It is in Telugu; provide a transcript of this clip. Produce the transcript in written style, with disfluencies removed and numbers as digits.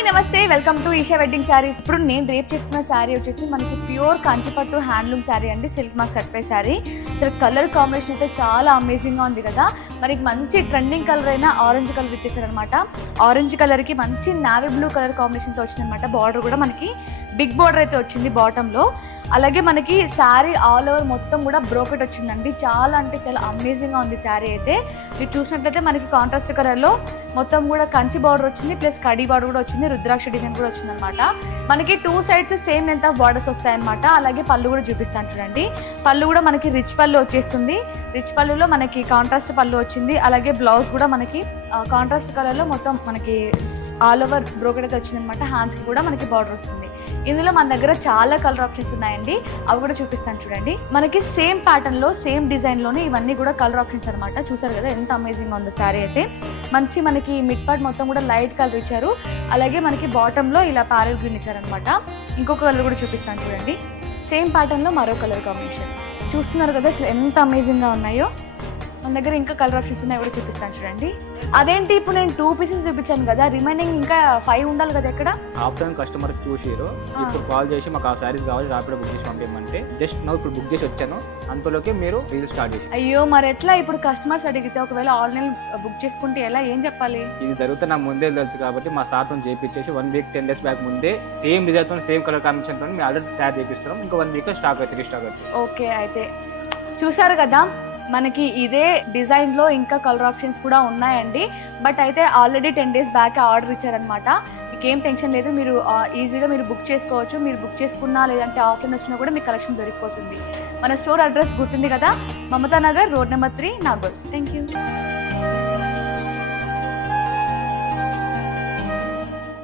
హాయ్ నమస్తే, welcome to Esha wedding sarees. ఇప్పుడు నేను రేపు చేసుకున్న శారీ వచ్చేసి మనకి ప్యూర్ కంచిపట్టు హ్యాండ్లూమ్ శారీ అండి, సిల్క్ మార్క్ సర్టిఫైడ్ శారీ. అసలు కలర్ కాంబినేషన్ అయితే చాలా అమేజింగ్గా ఉంది కదా. మనకి మంచి ట్రెండింగ్ కలర్ అయినా ఆరెంజ్ కలర్ ఇచ్చేసారనమాట. ఆరెంజ్ కలర్కి మంచి నావీ బ్లూ కలర్ కాంబినేషన్తో వచ్చిందనమాట. బార్డర్ కూడా మనకి బిగ్ బార్డర్ అయితే వచ్చింది బాటంలో. అలాగే మనకి శారీ ఆల్ ఓవర్ మొత్తం కూడా బ్రోకెట్ వచ్చిందండి. చాలా అంటే చాలా అమేజింగ్గా ఉంది శారీ అయితే. మీరు చూసినట్లయితే మనకి కాంట్రాస్ట్ కలర్లో మొత్తం కూడా కంచి బార్డర్ వచ్చింది, ప్లస్ కడీ బార్డర్ కూడా వచ్చింది, రుద్రాక్ష డిజైన్ కూడా వచ్చింది అనమాట. మనకి 2 sides same length of borders వస్తాయన్నమాట. అలాగే పళ్ళు కూడా చూపిస్తాను చూడండి. పళ్ళు కూడా మనకి రిచ్ పళ్ళు వచ్చేస్తుంది. రిచ్ పళ్ళులో మనకి కాంట్రాస్ట్ పళ్ళు వచ్చింది. అలాగే బ్లౌజ్ కూడా మనకి కాంట్రాస్ట్ కలర్లో మొత్తం మనకి ఆల్ ఓవర్ బ్రోకెట్ అయితే వచ్చిందనమాట. హ్యాండ్స్కి కూడా మనకి బార్డర్ వస్తుంది. ఇందులో మన దగ్గర చాలా కలర్ ఆప్షన్స్ ఉన్నాయండి, అవి కూడా చూపిస్తాను చూడండి. మనకి సేమ్ ప్యాటర్న్లో సేమ్ డిజైన్లోనే ఇవన్నీ కూడా కలర్ ఆప్షన్స్ అనమాట. చూసారు కదా ఎంత అమేజింగ్గా ఉందో శారీ అయితే. మనకి మిడ్ పార్ట్ మొత్తం కూడా లైట్ కలర్ ఇచ్చారు. అలాగే మనకి బాటంలో ఇలా ప్యారెల్ గ్రీన్ ఇచ్చారనమాట. ఇంకొక కలర్ కూడా చూపిస్తాను చూడండి. సేమ్ ప్యాటర్న్లో మరో కలర్ కాంబినేషన్ చూస్తున్నారు కదా, అసలు ఎంత అమేజింగ్గా ఉన్నాయో. మన దగ్గర ఇంకా కలర్ ఆప్షన్స్ ఉన్నాయి, కూడా చూపిస్తాను చూడండి. అదేంటి ఇప్పుడు నేను 2 పీసెస్ చూపించాను కదా, రిమైనింగ్ ఇంకా 5 ఉండాలి కదా ఎక్కడ? ఆఫ్టర్ కస్టమర్ చూసిరు, ఇప్పుడు కాల్ చేసి మాకు ఆ శారీస్ కావాలి రాపిడో బుక్ చేసి పంపించమంటే జస్ట్ నౌ ఇప్పుడు బుక్ చేసి వచ్చాను, అంతలోకి మీరు రీల్ స్టార్ట్ చేసి. అయ్యో మరి ఎట్లా ఇప్పుడు కస్టమర్స్ అడిగితే ఒకవేళ ఆన్లైన్ బుక్ చేసుకుంటే ఎలా, ఏం చెప్పాలి? ఇది జరుగుతా నాకు ముందే తెలుసు కాబట్టి మా సార్తో చేయించేసి 1 వీక్ 10 డేస్ బ్యాక్ ముందే సేమ్ డిజైన్తో సేమ్ కలర్ కాంబినేషన్తో మేము ఆర్డర్ తయారు చేపిస్తున్నాం. ఇంకా 1 వీక్ స్టాక్ అవుతుంది, రీస్టాక్ అవుతుంది. ఓకే, అయితే చూసారు కదా మనకి ఇదే డిజైన్లో ఇంకా కలర్ ఆప్షన్స్ కూడా ఉన్నాయండి. బట్ అయితే ఆల్రెడీ 10 డేస్ బ్యాక్ ఆర్డర్ ఇచ్చారనమాట. మీకేం టెన్షన్ లేదు, మీరు ఈజీగా మీరు బుక్ చేసుకోవచ్చు. మీరు బుక్ చేసుకున్నా లేదంటే ఆఫ్లైన్ వచ్చినా కూడా మీకు కలెక్షన్ దొరికిపోతుంది. మన స్టోర్ అడ్రస్ గుర్తుంది కదా, Mamata Nagar, road number 3, Nagole. Thank you.